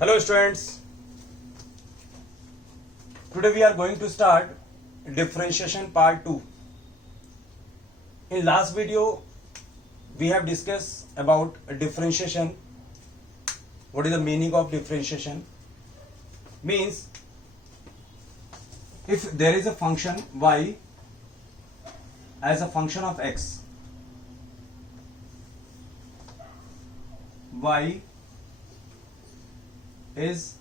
Hello students, today we are going to start differentiation part 2. In last video we have discussed about differentiation. What is the meaning of differentiation? Means if there is a function y as a function of x, y is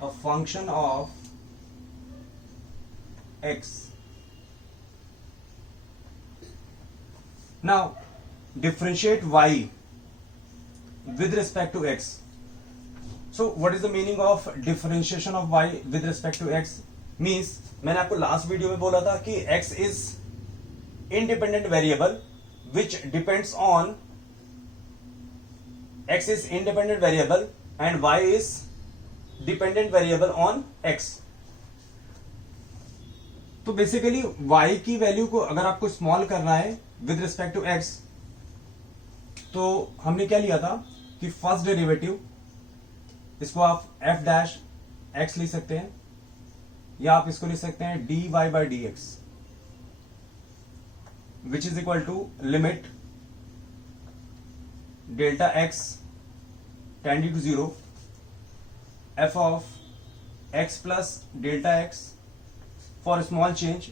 a function of x. Now differentiate y with respect to x. So what is the meaning of differentiation of y with respect to x? Means मैंने आपको last video में बोला था कि x is independent variable which depends on x is independent variable and y is dependent variable on x. तो basically y की value को अगर आपको स्मॉल करना है विद रिस्पेक्ट टू x, तो हमने क्या लिया था कि फर्स्ट डेरिवेटिव इसको आप f डैश x लिख सकते हैं या आप इसको लिख सकते हैं dy by dx which is equal to limit delta x tending to 0 f of x plus delta x for a small change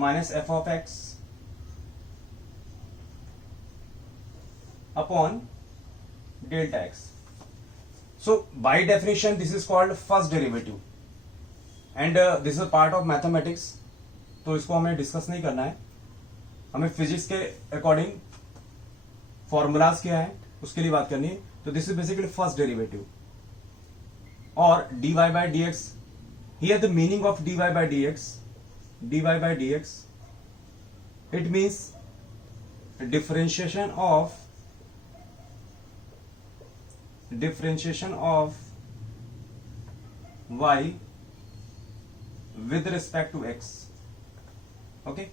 minus f of x upon delta x. So by definition this is called first derivative and this is a part of mathematics, तो इसको हमें discuss नहीं करना है. हमें physics के according formulas क्या है उसके लिए बात करनी है. तो this is basically first derivative और dy by dx. Here the meaning of dy by dx, it means differentiation of y with respect to x. Okay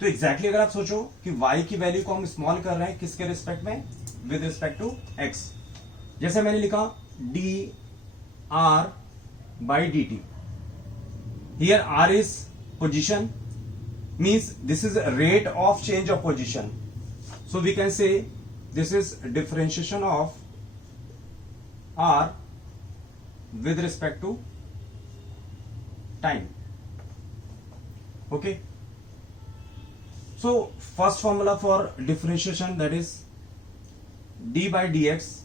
तो एग्जैक्टली अगर आप सोचो कि y की वैल्यू को हम स्मॉल कर रहे हैं किसके रिस्पेक्ट में, विद रिस्पेक्ट टू x. जैसे मैंने लिखा dr by dt. Here r is position, means this is rate of change of position. So we can say this is differentiation of r with respect to time. Okay, so first formula for differentiation, that is d by dx.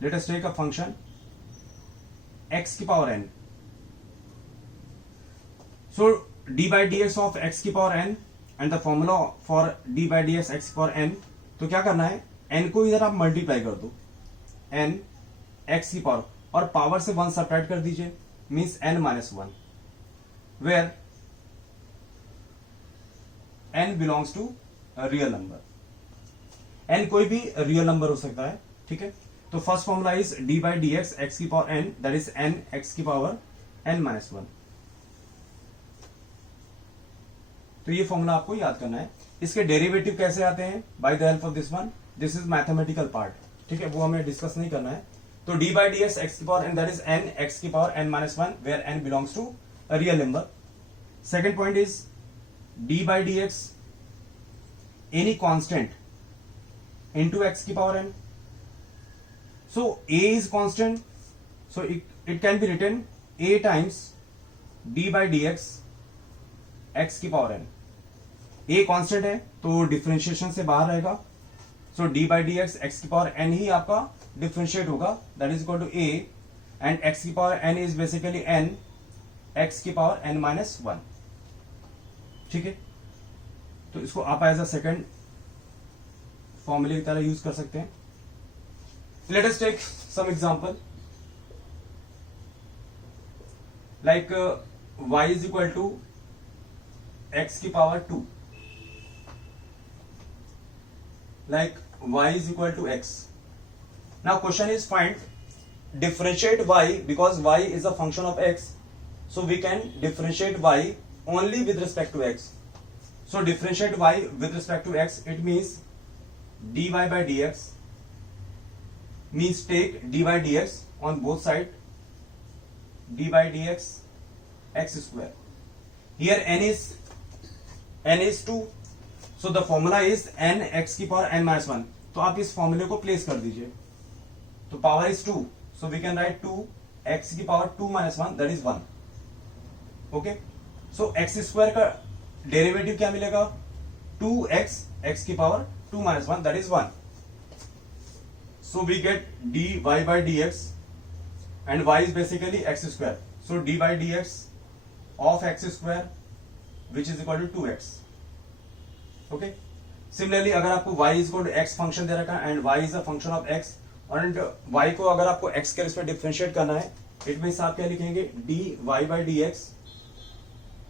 Let us take a function x की power n. So d by dx of x की power n and the formula for d by dx x की power n. तो क्या करना है, n को इधर आप मल्टीप्लाई कर दो, n x की पावर और पावर से 1 सब्ट्रैक्ट कर दीजिए, means n minus 1, where n belongs to real number. n कोई भी रियल नंबर हो सकता है. ठीक है, तो first formula is d by dx x की power n, that is n x की पावर n माइनस 1. तो ये फॉर्मूला आपको याद करना है. इसके डेरिवेटिव कैसे आते हैं, by the help of this one. This is mathematical part. ठीक है, वो हमें डिस्कस नहीं करना है. तो d by dx x की power n, that is n x की power n minus 1, where n belongs to a real number. Second point is d by dx any constant into x की power n. So a is constant, so it can be written a times d by dx x की power n. a constant है तो differentiation से बाहर रहेगा. So d by dx x की power n ही आपका डिफरेंशिएट होगा, that is equal to a and x की power n is basically n x की पावर n माइनस 1. ठीक है, तो इसको आप एज अ सेकेंड फॉर्मूले की तरह यूज कर सकते हैं. Let us take some example like y is equal to x की power 2, like y is equal to x. Now question is find differentiate y, because y is a function of x, so we can differentiate y only with respect to x. So differentiate y with respect to x, it means dy by dx means take d by D x on both side, d by D x x square. Here n is 2, so the formula is n x की power n minus 1. तो आप इस फॉर्मूले को place कर दीजिए. तो power is 2, so we can write 2 x की power 2 minus 1, that is 1. Okay, so x square का डेरिवेटिव क्या मिलेगा? 2x x की power 2 minus 1, that is 1. So we get dy by dx and y is basically x square. So d by dx of x square which is equal to 2x. Okay. Similarly अगर आपको y is equal to x function दे रखा है and y is a function of x और y को अगर आपको x के रिस्पेक्ट डिफरेंशिएट करना है, इट मींस आप क्या लिखेंगे? dy by dx,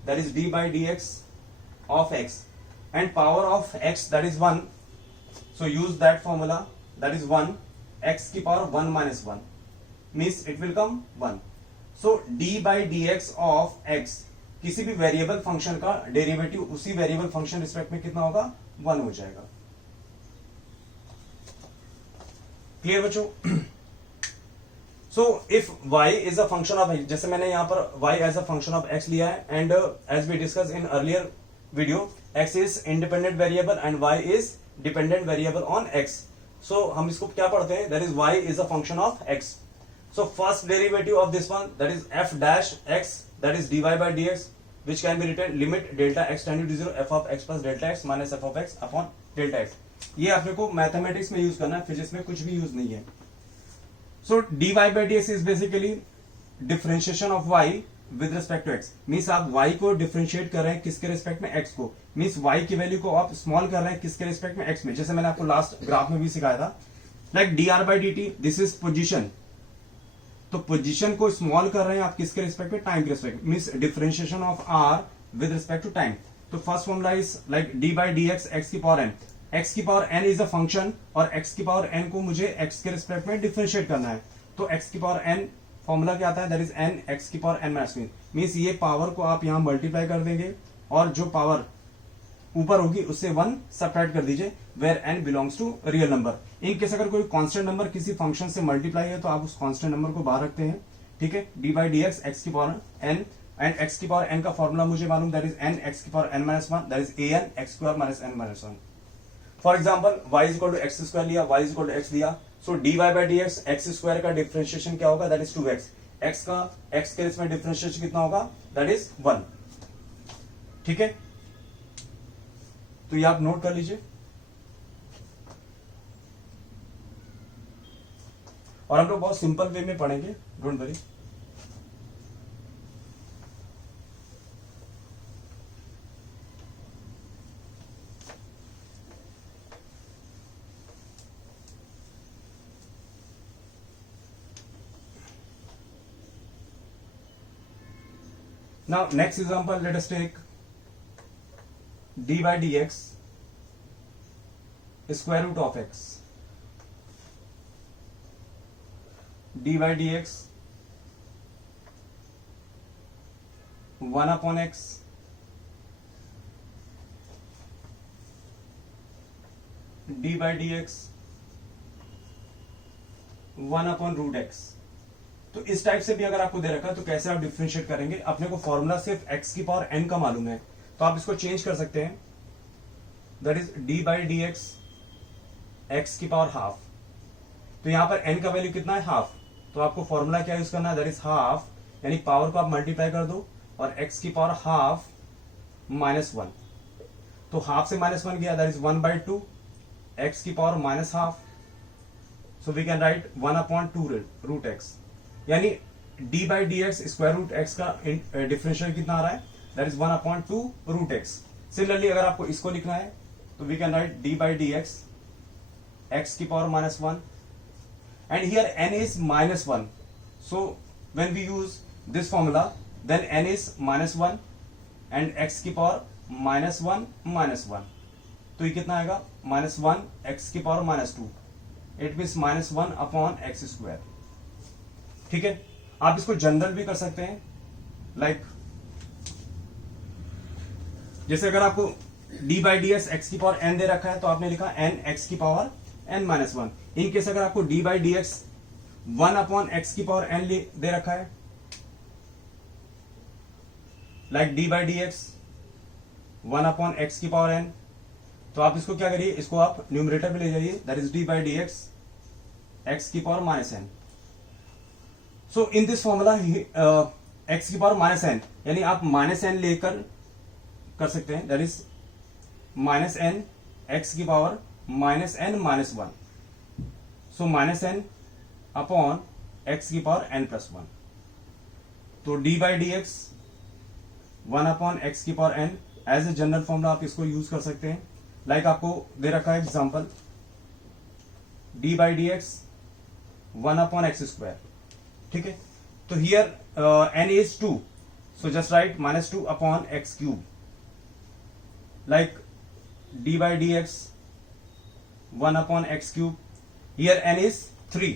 that is d by dx of x and power of x, that is 1. So use that formula, that is 1 x की power 1 minus 1 means it will come 1. So d by dx of x, किसी भी variable function का derivative उसी variable function respect में कितना होगा? 1 हो जाएगा. क्लियर बच्चों? So if y is a function of x, जैसे मैंने यहां पर y as a function of x लिया है and as we discuss in earlier video, x is independent variable and y is dependent variable on x. So हम इसको क्या पढ़ते हैं? That is y is a function of x. So first derivative of this one, that is f dash x, that is dy by dx, which can be written limit delta x tending to 0 f of x plus delta x minus f of x upon delta x. ये अपने को mathematics में use करना है, physics में कुछ भी use नहीं है. So dy by dx is basically differentiation of y with respect to x. Means आप y को डिफरेंशिएट कर रहे हैं किसके रिस्पेक्ट में? x को. मीन्स y की वैल्यू को आप स्मॉल कर रहे हैं किसके रिस्पेक्ट में? x में. जैसे मैंने आपको लास्ट ग्राफ में भी सिखाया था, like dr by dt, this is position. तो पोजीशन को स्मॉल कर रहे हैं आप किसके रिस्पेक्ट में? टाइम के respect. Means differentiation of R with respect to time. तो first formula is like D by D x X की पावर एन. एक्स की power N is a function और एक्स की पावर एन को मुझे x के respect में differentiate करना है. तो एक्स की पावर एन फॉर्मूला क्या आता है? दैट इज एन एक्स की पावर एन माइनस 1. मीन्स ये पावर को आप यहां मल्टीप्लाई कर देंगे और जो पावर ऊपर होगी उससे 1 सब्ट्रैक्ट कर दीजिए, where n belongs to real number. In case अगर कोई कांस्टेंट नंबर किसी फंक्शन से मल्टीप्लाई है तो आप उस कांस्टेंट नंबर को बाहर रखते हैं. ठीक है. D by D x X की पावर n एंड एक्स की पावर n का फॉर्मूला मुझे मालूम, दैट इज n एक्स की power n minus 1, that is an X square minus n minus 1. For example y is equal to X square लिया, y is equal to X लिया. So D Y by D x x square का differentiation क्या होगा? That is 2x. x का x के respect differentiation कितना होगा? That is 1. ठीक है. तो ये आप नोट कर लीजिए और हम लोग बहुत सिंपल वे में पढ़ेंगे, don't worry. Now next example, let us take d by dx square root of x. d by dx 1 upon x d by dx 1 upon root x. तो इस टाइप से भी अगर आपको दे रखा है तो कैसे आप डिफरेंशिएट करेंगे? अपने को फॉर्मूला सिर्फ x की पावर n का मालूम है तो आप इसको चेंज कर सकते हैं. That is D by D x X की पावर हाफ. तो यहां पर n का वैल्यू कितना है? हाफ. तो आपको फॉर्मूला क्या यूज करना है? दैट इज हाफ, यानी पावर को आप मल्टीप्लाई कर दो और x की पावर हाफ माइनस 1. तो हाफ से माइनस 1 गया, दैट इज 1 बाई 2 एक्स की power minus half. So we can write 1 upon 2 root X, यानी D by D X square root X का डिफरेंशियल कितना आ रहा है? That is 1 upon 2 root X. Similarly अगर आपको इसको लिखना है तो we can write D by D x X की power minus 1 and here n is minus 1. So when we use this formula then n is minus 1 and x की power minus 1 minus 1. तो ये कितना आएगा? माइनस 1 x की power minus 2. It means minus 1 upon x square. ठीक है. आप इसको जनरल भी कर सकते हैं, लाइक जैसे अगर आपको d by D x X की पावर n दे रखा है तो आपने लिखा n x की पावर n माइनस 1. इन केस अगर आपको D by D X 1/x की पावर n दे रखा है, like D by D X 1/x की पावर n, तो आप इसको क्या करिए, इसको आप न्यूमरेटर में ले जाइए, that is D by D x X की power minus N. So in this formula X की पावर माइनस एन, यानी आप माइनस एन लेकर कर सकते हैं, that is minus N X की power minus N minus one. So minus N upon X की पावर एन प्लस वन. तो D by D X 1/x की power n as a general formula आप इसको यूज कर सकते हैं. Like आपको दे रखा है example D by D X 1/x square. ठीक है, तो here n is 2, so just right -2/x cube. Like D by D X 1/x cube, here n is 3,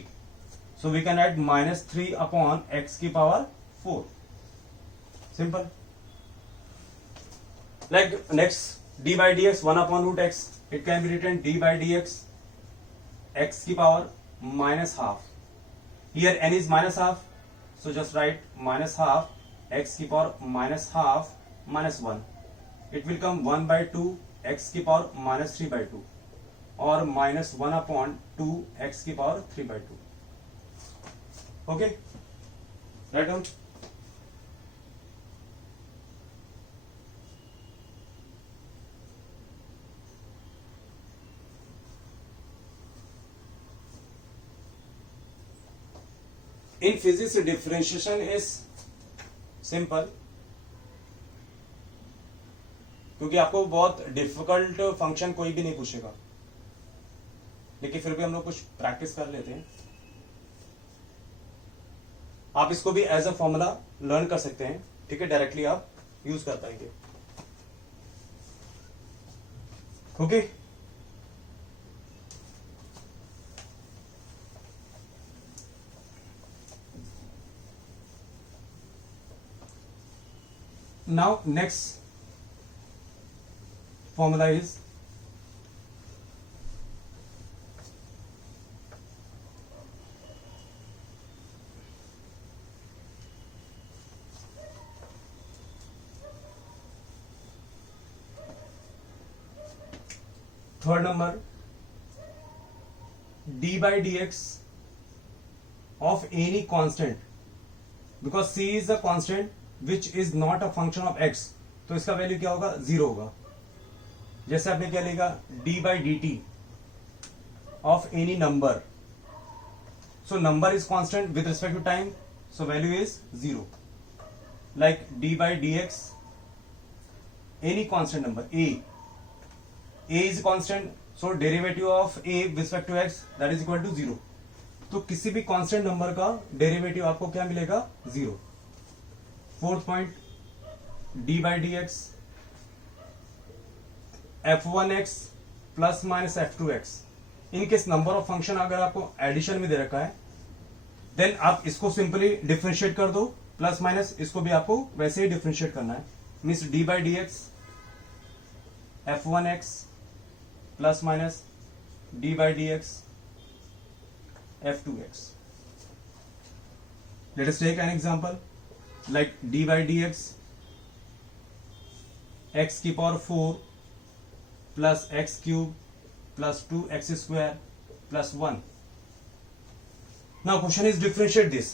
so we can add -3/x की power 4. Simple. Like next, d by dx 1/√x. It can be written d by dx x की power minus half. Here n is minus half, so just write minus half x की power minus half minus 1. It will come 1/2 x की power -3/2 और -1/2 x की power 3/2. Okay, write down. In physics, differentiation is simple, क्योंकि आपको बहुत difficult function कोई भी नहीं पूछेगा, लेकिन फिर भी हम लोग कुछ प्रैक्टिस कर लेते हैं. आप इसको भी एज अ फॉर्मूला लर्न कर सकते हैं. ठीक है, डायरेक्टली आप यूज कर पाएंगे. Okay, now next formula is third number d by dx of any constant, because c is a constant which is not a function of x, तो इसका वैल्यू क्या होगा, 0 होगा. जैसे आपने क्या लिखा, d by dt of any number, so number is constant with respect to time, so value is 0. Like d by dx any constant number a is constant, so derivative of a with respect to x, that is equal to 0. तो किसी भी constant number का derivative आपको क्या मिलेगा, 0. Fourth point, d by dx f1x plus minus f2x. In case number of function अगर आपको addition में दे रखा है, देन आप इसको सिंपली डिफरेंशिएट कर दो, प्लस माइनस इसको भी आपको वैसे ही डिफरेंशिएट करना है. Means d by dx f1x plus minus d by dx f2x. Let us take an example like d by dx x की power 4 plus x cube plus 2x square plus 1. Now question is differentiate this.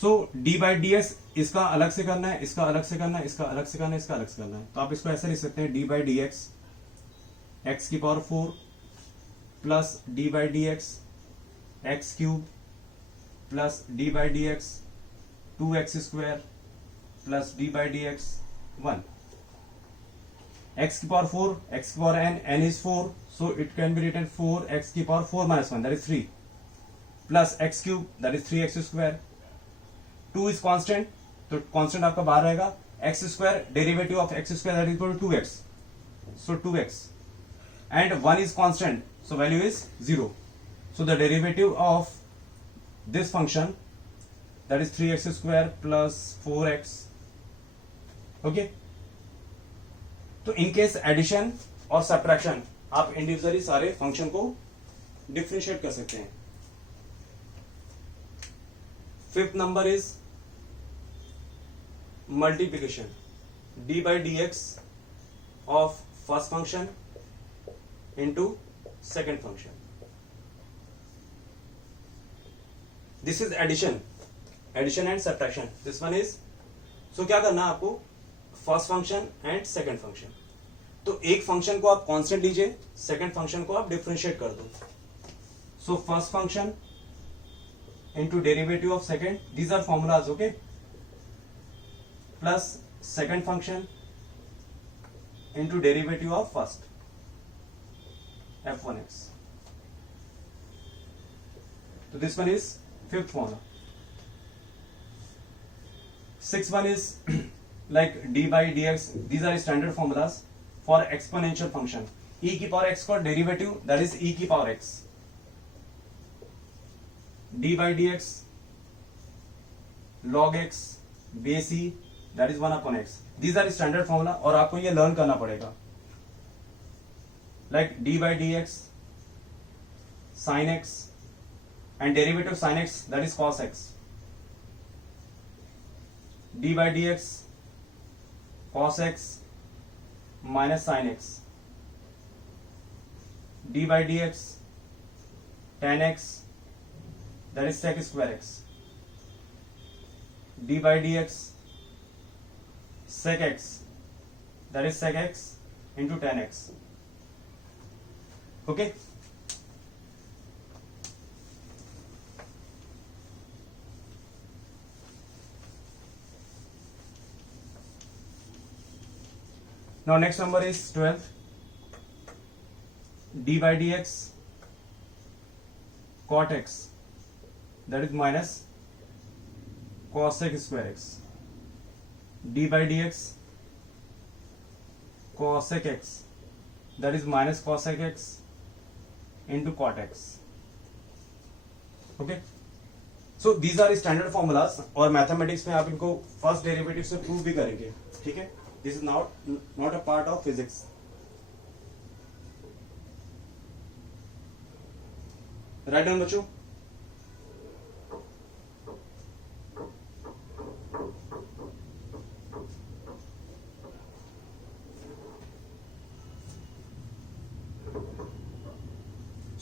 So d by dx इसका अलग से करना है, इसका अलग से करना है, इसका अलग से करना है, इसका अलग से करना है. तो आप इसको ऐसे लिख सकते हैं, d by dx x की power 4 plus d by dx x cube plus d by dx 2x square plus d by dx 1. x की पावर 4, x की power n is 4, so it can be written 4x की power 4 minus 1, that is 3, plus x cube, that is 3x square. 2 is constant, तो constant आपका बाहर रहेगा. x square, derivative of x square that is equal to 2x, so 2x, and 1 is constant, so value is 0. So the derivative of this function, that is 3x square plus 4x. Okay, तो in case addition और subtraction आप individually सारे function को differentiate कर सकते हैं. Fifth number is multiplication. D by D X of first function into second function. This is addition and subtraction. This one is, so क्या करना है आपको, first function and second function. तो एक फंक्शन को आप कांस्टेंट लीजिए, सेकेंड फंक्शन को आप डिफरेंशिएट कर दो. So first function into derivative of second, these are formulas, okay, plus second function into derivative of first, f1x. So this one is fifth formula. Sixth one is like d by dx. These are standard formulas for exponential function. E की power x का derivative, that is e की power x. d by dx log x base e, that is 1 upon x. These are standard formula और आपको ये learn करना पड़ेगा. Like d by dx sin x and derivative sin x, that is cos x. d by dx cos x minus sin x. d by dx tan x, that is sec square x. d by dx sec x, that is sec x into tan x. Okay. Now next number is 12. d by dx cot x, that is minus cosec square x. d by dx cosec x, that is minus cosec x into cot x. Okay, so these are standard formulas और mathematics में आप इनको first derivative से prove भी करेंगे. ठीक है, this is not a part of physics. Write down बच्चों.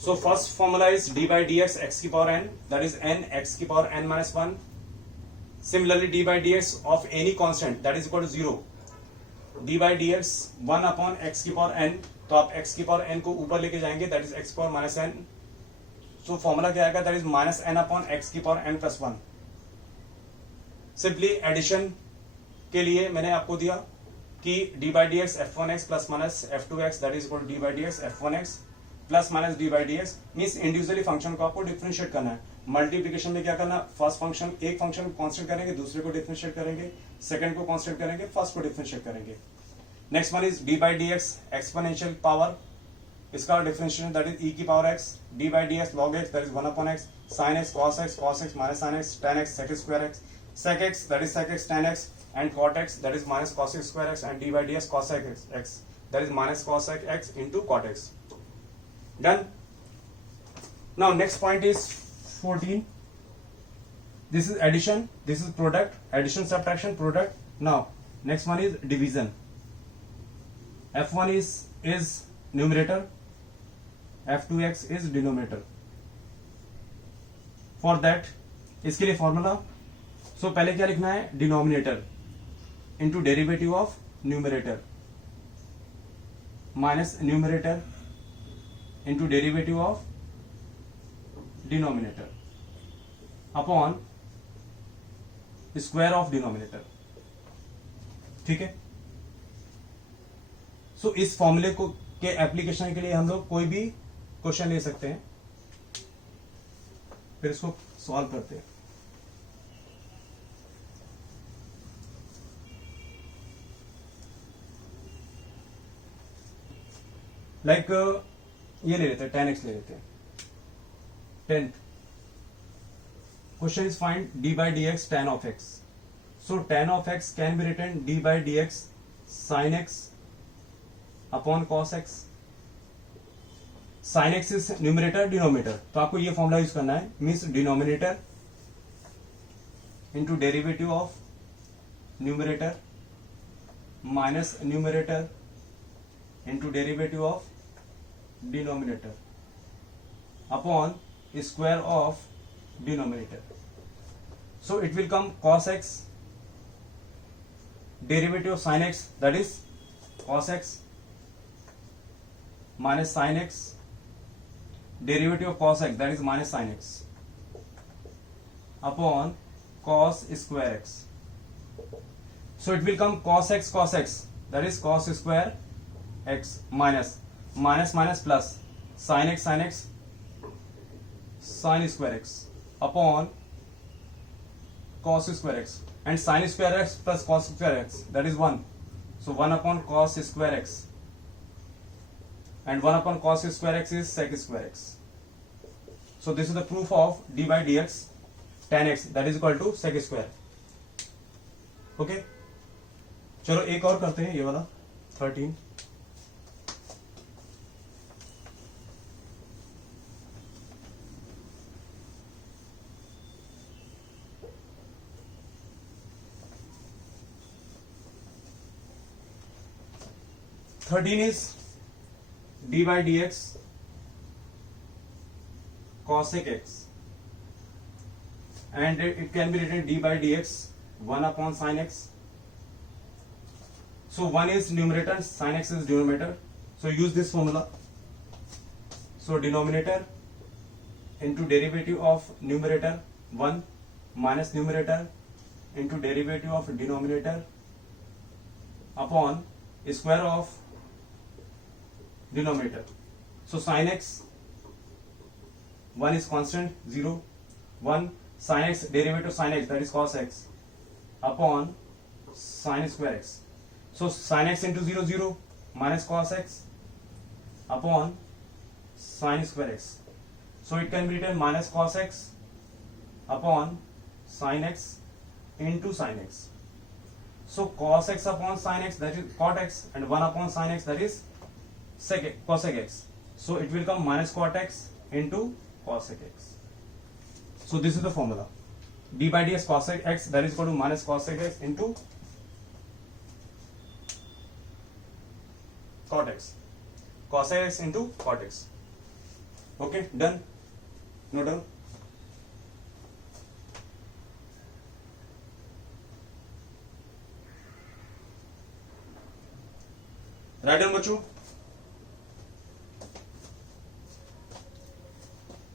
So first formula is d by dx x की power n, that is n x की power n minus 1. Similarly d by dx of any constant, that is equal to 0. d by dx 1 upon x की power n, तो आप x की power n को ऊपर लेके जाएंगे, that is x की power minus n. So formula क्या आएगा, that is minus n upon x की power n plus 1. Simply addition के लिए मैंने आपको दिया कि d by dx f1x plus minus f2x, that is equal to d by dx f1x plus minus D by D x. Means individually function को आपको differentiate करना है. मल्टीप्लिकेशन में क्या करना, फर्स्ट फंक्शन एक फंक्शन को कांस्टेंट करेंगे, दूसरे को डिफरेंशिएट करेंगे, सेकंड को कांस्टेंट करेंगे, फर्स्ट को डिफरेंशिएट करेंगे. Next one is D by D x exponential power, इसका डिफरेंशिएशन दैट इज ई की power x. D by D x log x, that is 1 upon x. Sine x cos x minus sine x, tan x sec square x, sec x that is sec x tan x, and cot x that is minus cos square x, and d by D x cos x that is minus cos x into cot x. Done. Now next point is 14. This is addition, this is product, addition subtraction product. Now next one is division. f1 is numerator, f2x is denominator. For that इसके लिए formula, सो पहले क्या लिखना है, denominator into derivative of numerator minus numerator into derivative of denominator upon square of denominator. ठीक है. सो इस फॉर्मूले को के एप्लीकेशन के लिए हम लोग कोई भी क्वेश्चन ले सकते हैं, फिर इसको सॉल्व करते हैं. लाइक ये ले लेते हैं, 10x ले लेते हैं. 10th question is find d by dx tan of x. So tan of x can be written d by dx sin x upon cos x. Sine x is numerator denominator, तो आपको ये formula use करना है, means denominator into derivative of numerator minus numerator into derivative of denominator upon square of denominator. So it will come cos x, derivative of sin x, that is cos x minus sin x, derivative of cos x, that is minus sin x, upon cos square x. So it will come cos x, that is cos square x, minus plus sin x, sin square x upon cos square x, and sin square x plus cos square x, that is 1. So 1 upon cos square x, and 1 upon cos square x is sec square x. So this is the proof of d by dx tan x, that is equal to sec square. Okay, चलो एक और करते हैं, ये वाला 13. is d by dx cosec x, and it can be written d by dx 1 upon sin x. So 1 is numerator, sin x is denominator, so use this formula. So denominator into derivative of numerator 1 minus numerator into derivative of denominator upon square of denominator. So sin x, 1 is constant, 0, 1, sin x, derivative of sin x, that is cos x, upon sin square x. So sin x into 0, 0, minus cos x upon sin square x. So it can be written minus cos x upon sin x into sin x. So cos x upon sin x, that is cot x, and 1 upon sin x, that is cosec x. So it will come minus cot x into cosec x. So this is the formula, d by dx cosec x, that is equal to minus cosec x into cot x, cosec x into cot x. Okay, done? No done? Right done, बच्चों?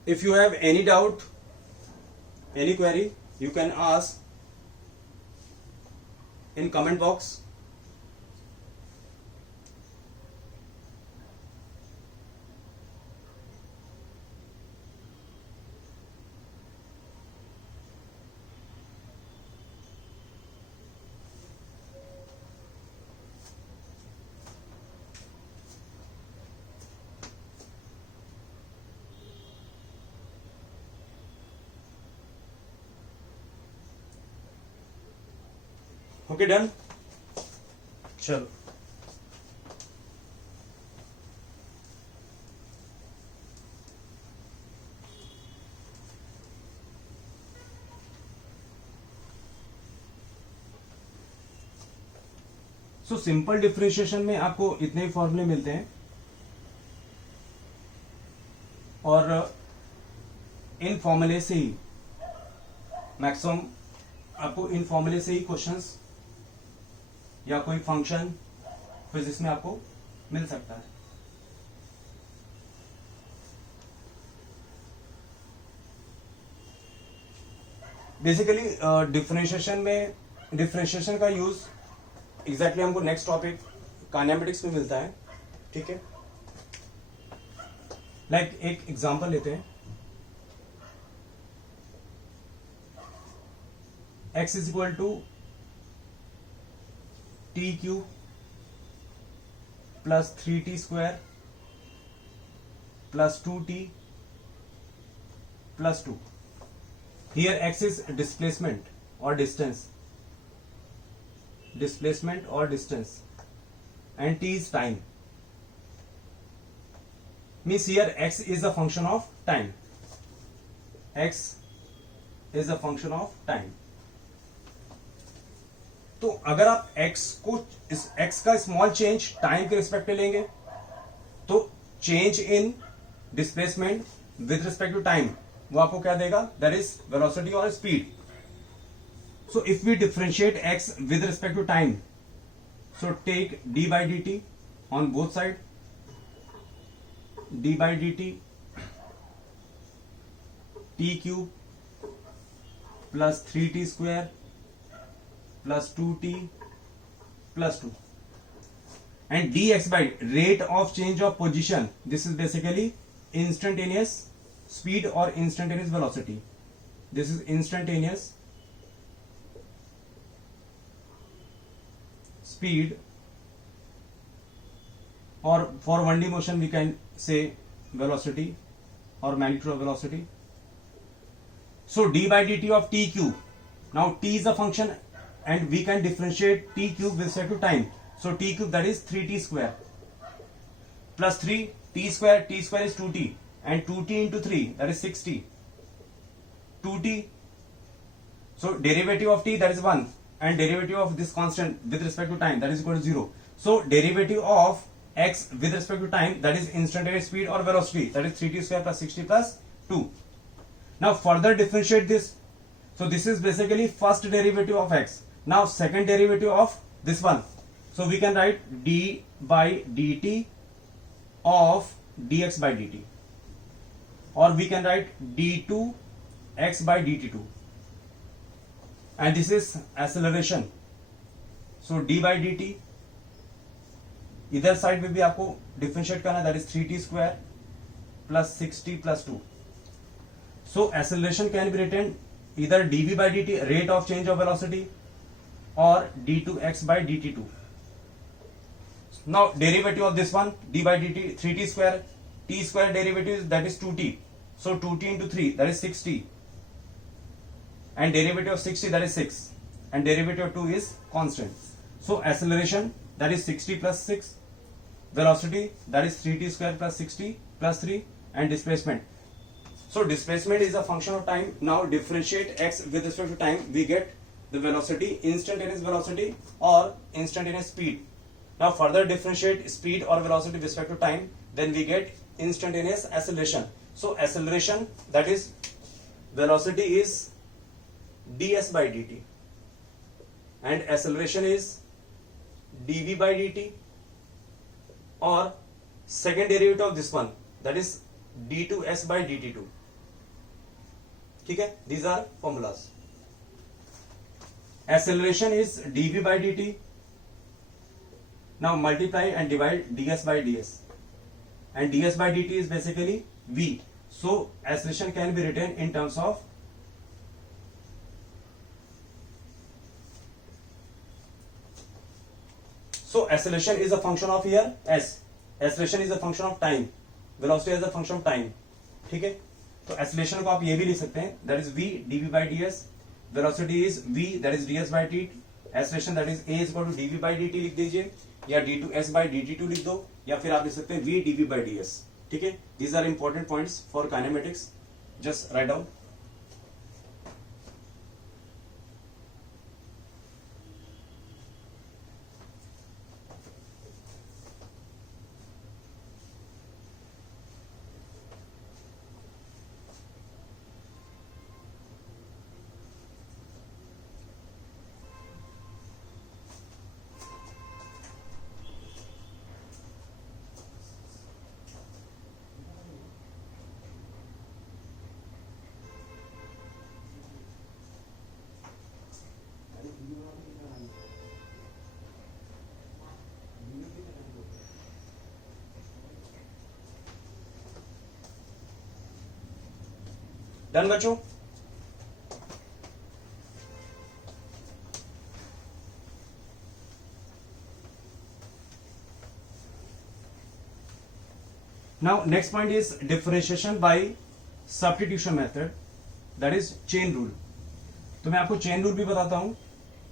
If you have any doubt, any query, you can ask in comment box. Okay, done. चलो, so simple differentiation में आपको इतने ही फॉर्मूले मिलते हैं, और इन फॉर्मूले से ही मैक्सिमम आपको, इन फॉर्मूले से ही क्वेश्चंस या कोई फंक्शन फिजिक्स में आपको मिल सकता है. बेसिकली डिफरेंशिएशन में, डिफरेंशिएशन का यूज एग्जैक्टली हमको नेक्स्ट टॉपिक काइनेमेटिक्स में मिलता है. ठीक है, लाइक एक एग्जांपल लेते हैं. x is equal to t cube plus 3t square plus 2t plus 2. Here x is displacement or distance, and t is time. means here x is a function of time. x is a function of time. तो अगर आप x को इस x का small change time के respect में लेंगे तो change in displacement with respect to time वो आपको क्या देगा, दैट इज वेलोसिटी और speed. So if we differentiate x with respect to time, so take d by dt on both side, d by dt t cube plus 3t square plus 2t plus 2 and dx by rate of change of position. This is basically instantaneous speed or instantaneous velocity. This is instantaneous speed, or for 1D motion we can say velocity or magnitude of velocity. So d by dt of t cube. Now t is a function and we can differentiate t cube with respect to time. So t cube, that is 3t square plus 3 t square is 2t and 2t into 3, that is 6t. 2t, so derivative of t, that is 1, and derivative of this constant with respect to time, that is equal to 0. So derivative of x with respect to time, that is instantaneous speed or velocity, that is 3t square plus 6t plus 2. Now further differentiate this. So this is basically first derivative of x. Now second derivative of this one. So we can write d by dt of dx by dt, or we can write d2 x by dt2, and this is acceleration. So d by dt इधर side में भी आपको differentiate करना है, that is 3t square plus 6t plus 2. So acceleration can be written either dv by dt, rate of change of velocity, or d2x by dt2. Now derivative of this one, d by dt, 3t square, t square derivative, that is 2t. So 2t into 3, that is 6t, and derivative of 6t, that is 6, and derivative of 2 is constant. So acceleration, that is 6t plus 6, velocity, that is 3t square plus 6t plus 3, and displacement. So displacement is a function of time. Now differentiate x with respect to time, we get the velocity, instantaneous velocity or instantaneous speed. Now further differentiate speed or velocity with respect to time, then we get instantaneous acceleration. So acceleration, that is velocity is ds by dt, and acceleration is dv by dt, or second derivative of this one, that is d2s by dt2. ठीक है, these are formulas. Acceleration is dv by dt. Now multiply and divide ds by ds, and ds by dt is basically v. So acceleration can be written in terms of acceleration is a function of here s. Acceleration is a function of time. Velocity is a function of time. ठीक है, तो acceleration को आप ये भी लिख सकते हैं, that is v dv by ds. Velocity is v, that is ds by t. Acceleration, that is a is equal to dv by dt लिख दीजिए, या d2s by dt2 लिख दो, या फिर आप लिख सकते हैं v dv by ds. ठीक है, these are important points for kinematics. Just write down. Done बच्चों? Now next point is differentiation by substitution method, that is chain rule. तो मैं आपको चेन रूल भी बताता हूं,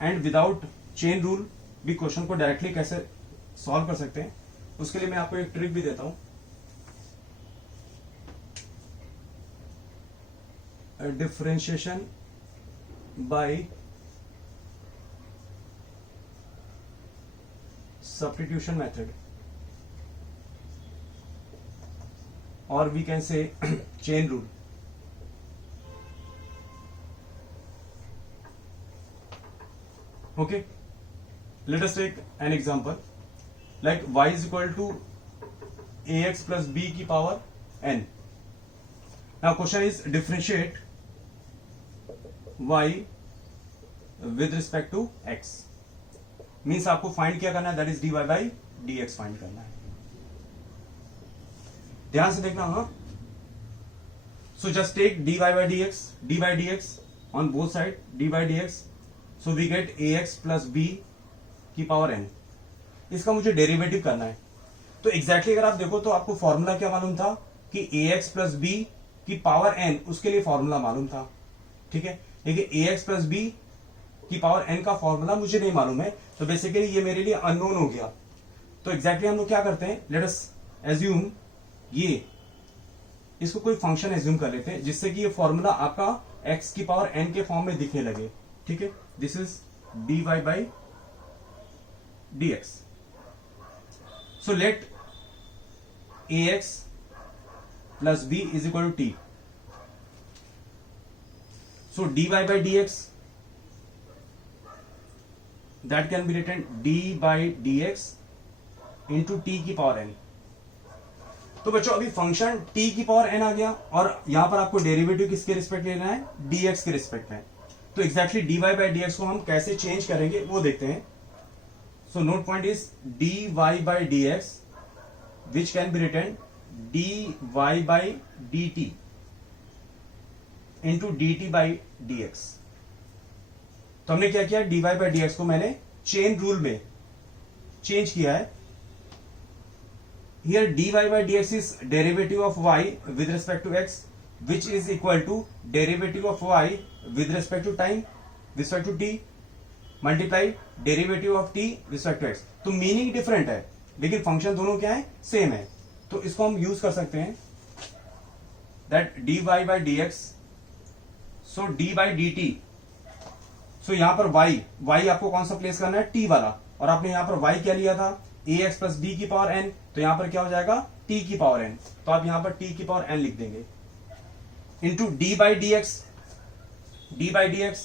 एंड विदाउट चेन रूल भी क्वेश्चन को डायरेक्टली कैसे सॉल्व कर सकते हैं उसके लिए मैं आपको एक ट्रिक भी देता हूं. Differentiation by substitution method, or we can say chain rule. Okay, let us take an example like y is equal to ax plus b की power n. Now question is differentiate y with respect to x. Means आपको find क्या करना है, that is dy by dx find करना है. ध्यान से देखना. हाँ, so just take dy by dx on both side, dy by dx. So we get ax plus b की पावर n. इसका मुझे डेरिवेटिव करना है. तो एग्जैक्टली अगर आप देखो तो आपको फॉर्मूला क्या मालूम था कि ax प्लस b की पावर n, उसके लिए फॉर्मूला मालूम था. ठीक है, लेकिन ax प्लस b की पावर n का फॉर्मूला मुझे नहीं मालूम है, तो बेसिकली ये मेरे लिए अननोन हो गया. तो एग्जैक्टली हम लोग क्या करते हैं, लेट अस एज्यूम ये इसको कोई फंक्शन एज्यूम कर लेते हैं जिससे कि ये फॉर्मूला आपका x की पावर n के फॉर्म में दिखने लगे. ठीक है, this is dy by dx. So let ax plus b is equal to t. So dy by dx that can be written d by dx into t की power n. तो बच्चों अभी फंक्शन t की power n आ गया और यहां पर आपको डेरिवेटिव किसके रिस्पेक्ट लेना है, dx के रिस्पेक्ट में. तो एग्जैक्टली dy by dx को हम कैसे चेंज करेंगे वो देखते हैं. So note point is dy by dx which can be written dy by dt into dt by dx. तो हमने क्या किया, dy बाई dx को मैंने चेन रूल में चेंज किया है. Here dy by dx is derivative of y with respect to x which is equal to derivative of y with respect to time respect to t multiply derivative of t respect to x. तो meaning different है लेकिन function दोनों क्या है, same है. तो इसको हम यूज कर सकते हैं that dy by dx. So d by dt. सो यहां पर y आपको कौन सा प्लेस करना है, t वाला. और आपने यहां पर y क्या लिया था, ax प्लस b की पावर n. तो यहां पर क्या हो जाएगा, t की पावर n. तो आप यहां पर t की पावर n लिख देंगे into d by dx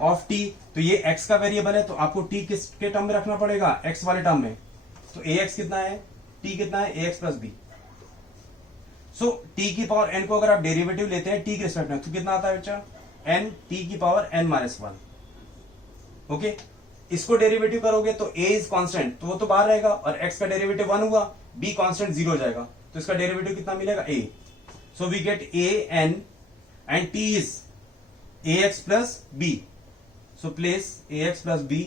of t. तो ये x का वेरिएबल है तो आपको t किसके टर्म में रखना पड़ेगा, x वाले टर्म में. तो ax कितना है, t कितना है, ax प्लस b. सो t की पावर n को अगर आप डेरिवेटिव लेते हैं t के रिस्पेक्ट में तो कितना आता है बच्चा, n t की पावर n माइनस 1. ओके, इसको डेरिवेटिव करोगे तो a इज कांस्टेंट तो वो तो बाहर रहेगा और x का डेरिवेटिव 1 हुआ, b कांस्टेंट 0 हो जाएगा. तो इसका डेरिवेटिव कितना मिलेगा, a. So we get a n and t is ax plus b. So place ax plus b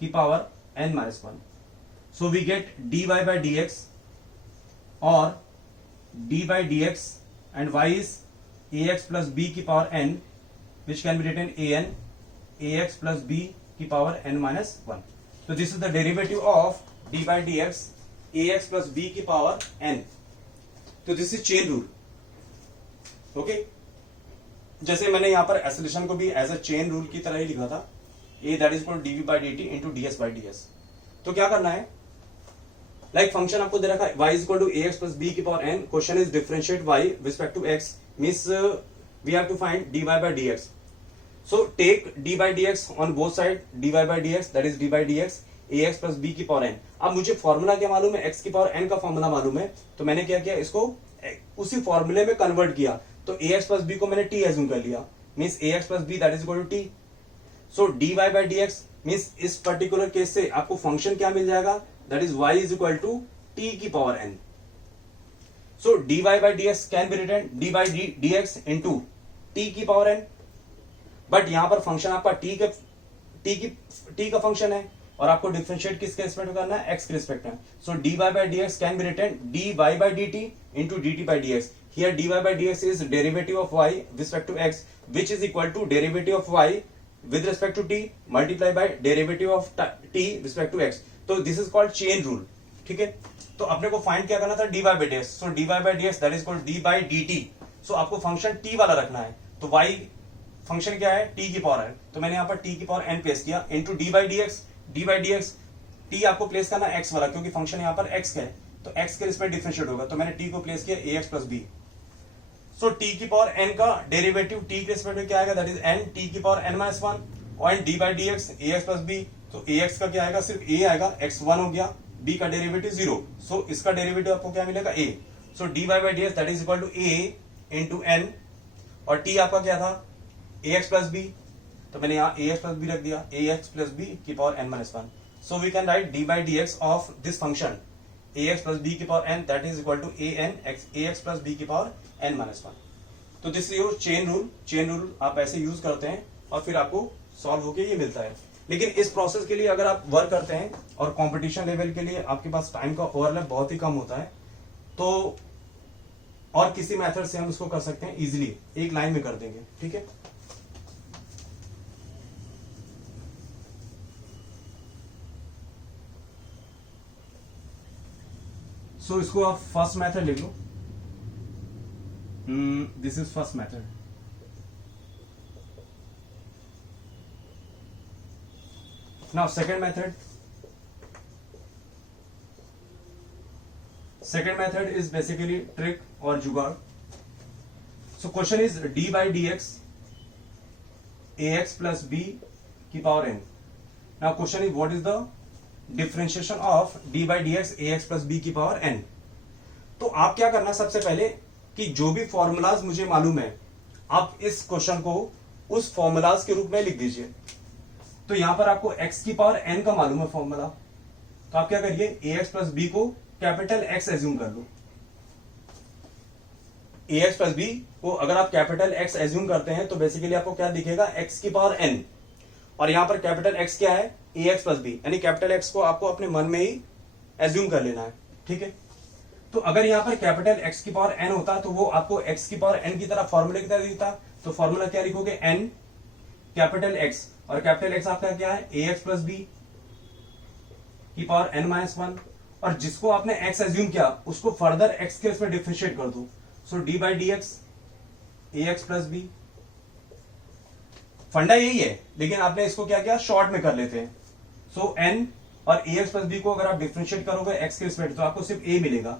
की power n minus 1. So we get dy by dx और d by dx and y is ax plus b की power n which can be written an ax plus b की power n minus 1. So this is the derivative of d by dx ax plus b की power n. तो this is chain rule. Okay? जैसे मैंने यहां पर acceleration को भी as a chain rule की तरह ही लिखा था, a that is equal to dv by dt into ds by ds. तो क्या करना है, लाइक फंक्शन आपको दे रखा है y is equal to ax plus b की power n. Question is differentiate y with respect to x means we have to find dy by dx. So take d by dx on both side, dy by dx that is d by dx ax plus b की power n. अब मुझे formula क्या मालूम है, x की power n का formula मालूम है. तो मैंने क्या किया, इसको उसी फॉर्मूले में कन्वर्ट किया. तो ax plus b को मैंने t एज्यूम कर लिया, means ax plus b that is equal to t. So dy by dx means इस पर्टिकुलर केस से आपको फंक्शन क्या मिल जाएगा, that is y is equal to t की power n. So dy by dx can be written d by dx into t की power n. But यहां पर function आपका t का फंक्शन है और आपको डिफरेंशिएट किसके रिस्पेक्ट में करना है, x के रिस्पेक्ट में. So dy by dx can be written dy by dt into dt by dx. Here dy by dx is derivative of y with respect to x which is equal to derivative of y with respect to t multiply by derivative of t with respect to x. तो this is called chain rule. ठीक है, तो अपने को find क्या करना था, dy by dx. So dy by dx that is called d by dt. सो आपको फंक्शन t वाला रखना है. तो y फंक्शन क्या है, t की पावर n, तो मैंने यहाँ पर t की पावर n प्लेस किया into D by D x, t आपको प्लेस करना x वाला, क्योंकि फंक्शन यहाँ पर x का है, तो x के रिस्पेक्ट डिफरेंशिएट होगा, तो मैंने t को प्लेस किया ax plus B. So t की पावर n का डेरिवेटिव t के रिस्पेक्ट में क्या आएगा, दैट इज n t की पावर n माइनस वन, और d by D x ax plus b, तो ax का क्या आएगा, सिर्फ a आएगा, x 1 हो गया, b का डेरिवेटिव 0, सो इसका डेरिवेटिव आपको क्या मिलेगा, a। So D by by D x that is equal to a into n, और t आपका क्या था, ax प्लस बी, तो मैंने यहाँ ax प्लस बी रख दिया, ax प्लस बी की power n minus one. So we can write D by D X of this function ax plus B की power n that is equal to ax plus B की power n minus one. तो this is your chain rule आप ऐसे use करते हैं और फिर आपको सॉल्व होके ये मिलता है। लेकिन इस प्रोसेस के लिए अगर आप वर्क करते हैं और कंपटीशन लेवल के लिए आपके पास टाइम का ओवरलैप बहुत ही कम होता है, तो और किसी मेथड से हम इसको कर सकते हैं, इजीली एक लाइन में कर देंगे, ठीक है। सो इसको आप फर्स्ट मेथड लिख लो, this is first method. Now second method is basically trick और जुगाड़। So question is D by D x ax plus B की power n। Now question is what is the differentiation of D by D x ax plus B की power n। तो आप क्या करना, सबसे पहले कि जो भी फॉर्मूलाज मुझे मालूम है, आप इस क्वेश्चन को उस फॉर्मूलाज के रूप में लिख दीजिए। तो यहां पर आपको x की पावर n का मालूम है फॉर्मूला, तो आप क्या करिए, ax प्लस बी को कैपिटल x एज्यूम कर लो। ax प्लस बी को अगर आप कैपिटल x एज्यूम करते हैं तो बेसिकली आपको क्या दिखेगा, x की पावर n, और यहां पर कैपिटल x क्या है, ax प्लस बी, यानी कैपिटल x को आपको अपने मन में ही एज्यूम कर लेना है, ठीक है। तो अगर यहां पर कैपिटल x की पावर n होता तो वो आपको x की पावर n की तरह फॉर्मूले की तरह दिखता, तो फॉर्मूला क्या लिखोगे, n कैपिटल x, और कैपिटल x आपका क्या है, ax प्लस बी की पावर n माइनस वन, और जिसको आपने x एज्यूम किया उसको फर्दर x के इसमें डिफरेंशिएट कर दो। So D by D x ax plus B, फंडा यही है, लेकिन आपने इसको क्या किया, शॉर्ट में कर लेते हैं। सो n और ax प्लस बी को अगर आप डिफरेंशिएट करोगे x के रिस्पेक्ट तो आपको सिर्फ a मिलेगा।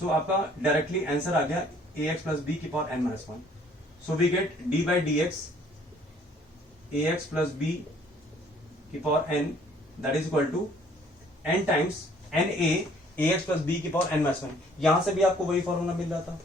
सो आपका डायरेक्टली आंसर आ गया ax प्लस बी की power n minus one. So we get D by D x ax plus B की power n that is equal to n times n a ax plus B की power n minus one. यहां से भी आपको वही formula मिल रहा था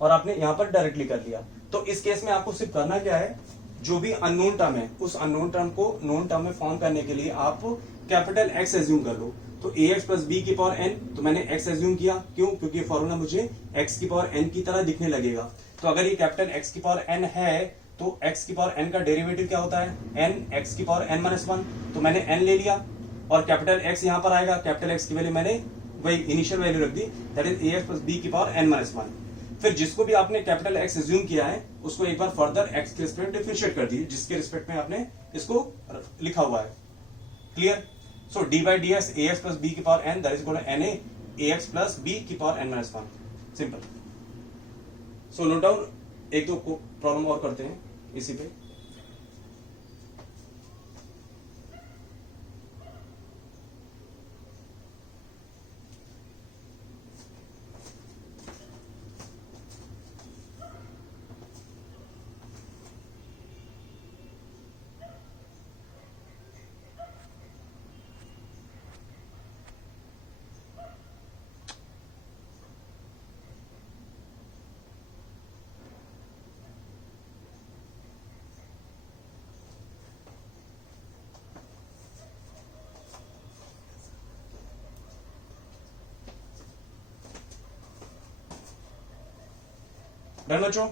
और आपने यहां पर डायरेक्टली कर लिया। तो इस केस में आपको सिर्फ करना क्या है, जो भी अननोन टर्म है उस अननोन टर्म को नोन टर्म में फॉर्म करने के लिए आप कैपिटल x एज्यूम कर लो। तो ax प्लस बी की पावर n, तो मैंने x एज्यूम किया, क्यों, क्योंकि ये फॉर्मूला मुझे x की पावर n की तरह दिखने लगेगा। तो अगर ये कैपिटल x की पावर n है तो x की पावर n का डेरिवेटिव क्या होता है, n x की पावर n माइनस वन, तो मैंने n ले लिया और कैपिटल x यहां पर आएगा, कैपिटल x की वैल्यू मैंने वही इनिशियल वैल्यू रख दी, that is ax plus B की पावर n माइनस वन। फिर जिसको भी आपने कैपिटल x एज्यूम किया है उसको एक बार फर्दर x के रिस्पेक्ट डिफरेंशिएट कर दिए, जिसके रिस्पेक्ट में आपने इसको लिखा हुआ है। Clear. So D by D x ax plus B की power n that is equal to na ax plus B की power n minus one, simple. So note down, एक दो प्रॉब्लम और करते हैं इसी पे। डन बच्चों,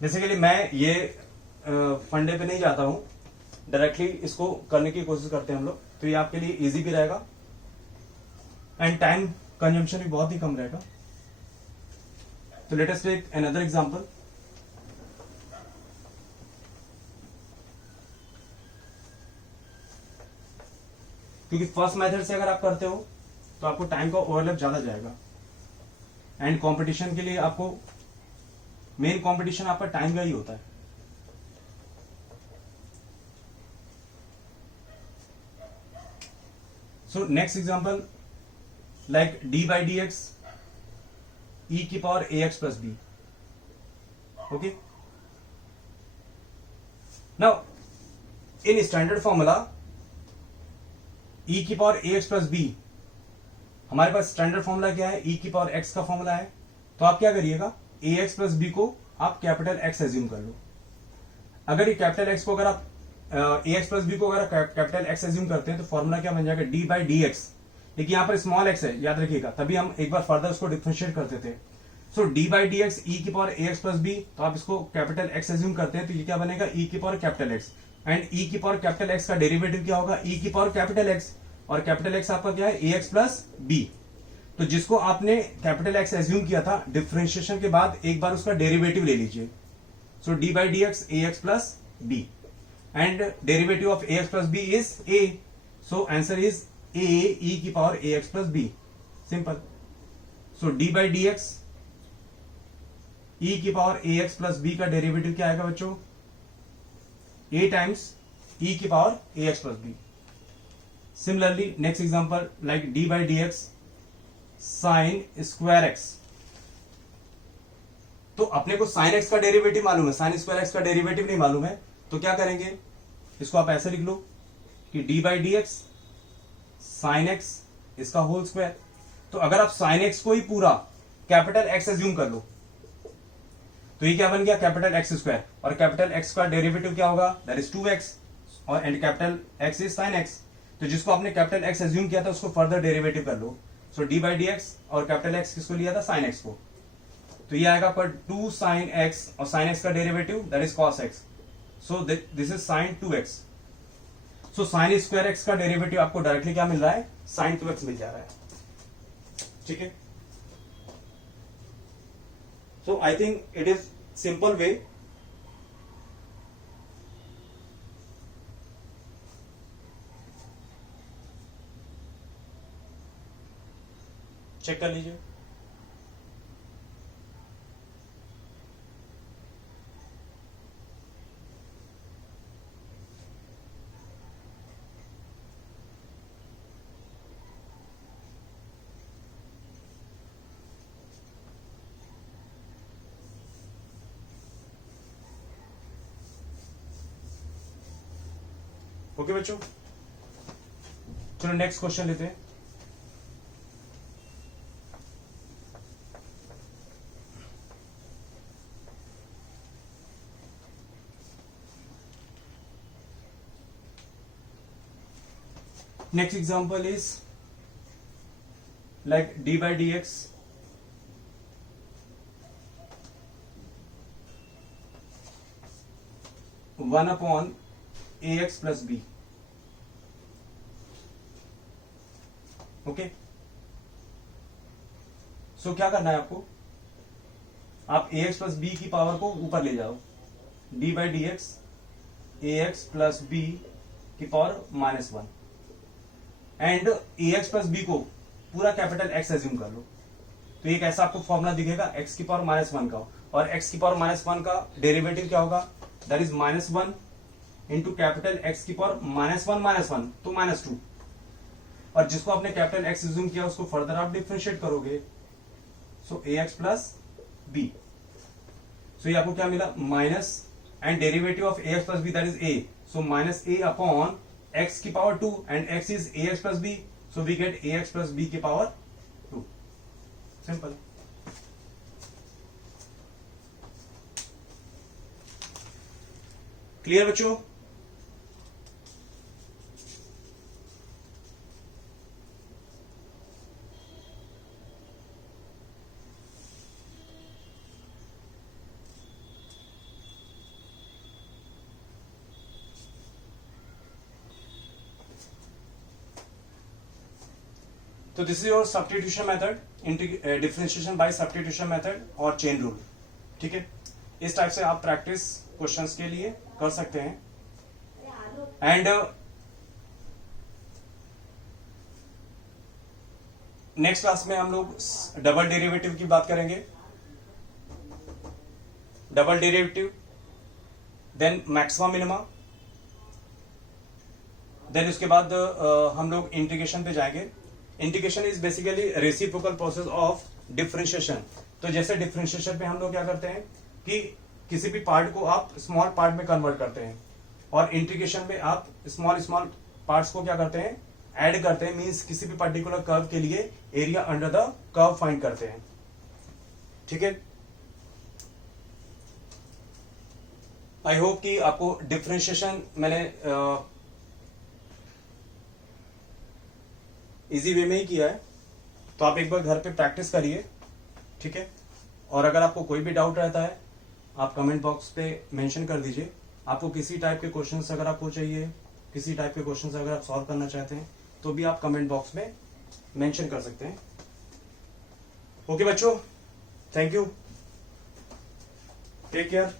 बेसिकली मैं ये फंडे पे नहीं जाता हूं, डायरेक्टली इसको करने की कोशिश करते हैं हम लोग, तो ये आपके लिए इजी भी रहेगा एंड टाइम कंजम्पशन भी बहुत ही कम रहेगा। तो let us take another example. क्योंकि फर्स्ट मेथड से अगर आप करते हो तो आपको टाइम का ओवरलैप ज्यादा जाएगा। एंड कंपटीशन के लिए आपको मेन कंपटीशन आपका टाइम का ही होता है. So next example like D by D X E की power A X plus B. Okay, now in standard formula E की power A X plus B, हमारे पास स्टैंडर्ड फॉर्मूला क्या है, ई की पावर एक्स का फॉर्मूला है. तो आप क्या करिएगा, ए एक्स प्लस बी को आप कैपिटल एक्स एज्यूम कर लो. अगर ये कैपिटल एक्स को अगर आप ए एक्स प्लस बी को अगर कैपिटल एक्स एज्यूम करते हैं तो फॉर्मूला क्या बन जाएगा, डी बाई डी एक्स. लेकिन यहां पर स्मॉल एक्स है, याद रखिएगा, तभी हम एक बार फर्दर उसको डिफरेंशिएट करते थे. सो D by D X E की power A X plus b, तो आप इसको कैपिटल एक्स एज्यूम करते हैं तो ये क्या बनेगा, ई की पावर कैपिटल एक्स. एंड ई की पावर कैपिटल एक्स का डेरिवेटिव क्या होगा, ई की पावर कैपिटल एक्स, और कैपिटल एक्स आपका क्या है, ए एक्स प्लस बी. तो जिसको आपने कैपिटल एक्स एज्यूम किया था, डिफरेंशिएशन के बाद एक बार उसका डेरिवेटिव ले लीजिए. So D by D X A X plus B, and derivative of A X plus B is A. So answer is A E की power A X plus B. Simple. So D by D X E की power A X plus B का derivative क्या आएगा बच्चों, A times E की power A X plus B. Similarly next example like D by D X sine square x. तो अपने को sine x का डेरिवेटिव मालूम है, साइन स्क्वायर एक्स का डेरिवेटिव नहीं मालूम है. तो क्या करेंगे, इसको आप ऐसे लिख लो कि D by D X sine x इसका होल स्क्वायर. तो अगर आप साइन एक्स को ही पूरा कैपिटल एक्स एज्यूम कर लो तो ये क्या बन गया, कैपिटल एक्स स्क्वायर. और कैपिटल एक्स का डेरिवेटिव क्या होगा, दैट इज 2x, और and capital x is sine x. तो जिसको आपने कैपिटल एक्स एज्यूम किया था उसको फर्दर डेरिवेटिव कर लो. सो डी बाई डी एक्स और कैपिटल एक्स किसको लिया था, साइन एक्स को. तो ये आएगा पर 2 साइन एक्स, और साइन एक्स का derivative that is cos x. So this is sine 2x. So sine square x का डेरिवेटिव आपको डायरेक्टली क्या मिल रहा है, साइन 2x मिल जा रहा है. ठीक है. So I think it is simple way. Check कर लीजिए. ओके बच्चों, चलो नेक्स्ट क्वेश्चन लेते हैं. Next example is like D by D X one upon A X plus B. Okay, so क्या करना है आपको, आप ए एक्स प्लस बी की पावर को ऊपर ले जाओ. D by D X A X plus B की power -1, and A X plus B को पूरा कैपिटल एक्स एज्यूम कर लो. तो एक ऐसा आपको फॉर्मूला दिखेगा एक्स की पावर -1 का, और एक्स की पावर -1 का डेरिवेटिव क्या होगा, that is -1 into capital x की पावर -1 तो -2. और जिसको आपने कैपिटल एक्स एज्यूम किया उसको फर्दर आप डिफरेंशिएट करोगे. So A X plus B. So ये आपको क्या मिला, minus and derivative of A X plus B that is A. So -a upon X की power 2, and X is A X plus B. So we get A X plus B की power 2. Simple. Clear बच्चों. तो this is your substitution method, differentiation by substitution method और chain rule. ठीक है, इस type से आप प्रैक्टिस क्वेश्चंस के लिए कर सकते हैं. एंड नेक्स्ट क्लास में हम लोग डबल डेरिवेटिव की बात करेंगे, double derivative, then maximum minima, then उसके बाद हम लोग इंटीग्रेशन पे जाएंगे। Integration is basically reciprocal process of differentiation. तो जैसे डिफरेंशिएशन पे हम लोग क्या करते हैं कि किसी भी पार्ट को आप स्मॉल पार्ट में कन्वर्ट करते हैं, और इंटीग्रेशन में आप स्मॉल स्मॉल पार्ट्स को क्या करते हैं, ऐड करते हैं। मींस किसी भी पर्टिकुलर कर्व के लिए area under the curve find करते हैं। ठीक है, आई होप कि आपको डिफरेंशिएशन मैंने इजी वे में ही किया है, तो आप एक बार घर पे प्रैक्टिस करिए। ठीक है, और अगर आपको कोई भी डाउट रहता है आप कमेंट बॉक्स पे मेंशन कर दीजिए। आपको किसी टाइप के क्वेश्चंस अगर आपको चाहिए, किसी टाइप के क्वेश्चंस अगर आप सॉल्व करना चाहते हैं, तो भी आप कमेंट बॉक्स में मेंशन कर सकते हैं। ओके बच्चों, थैंक यू, टेक केयर।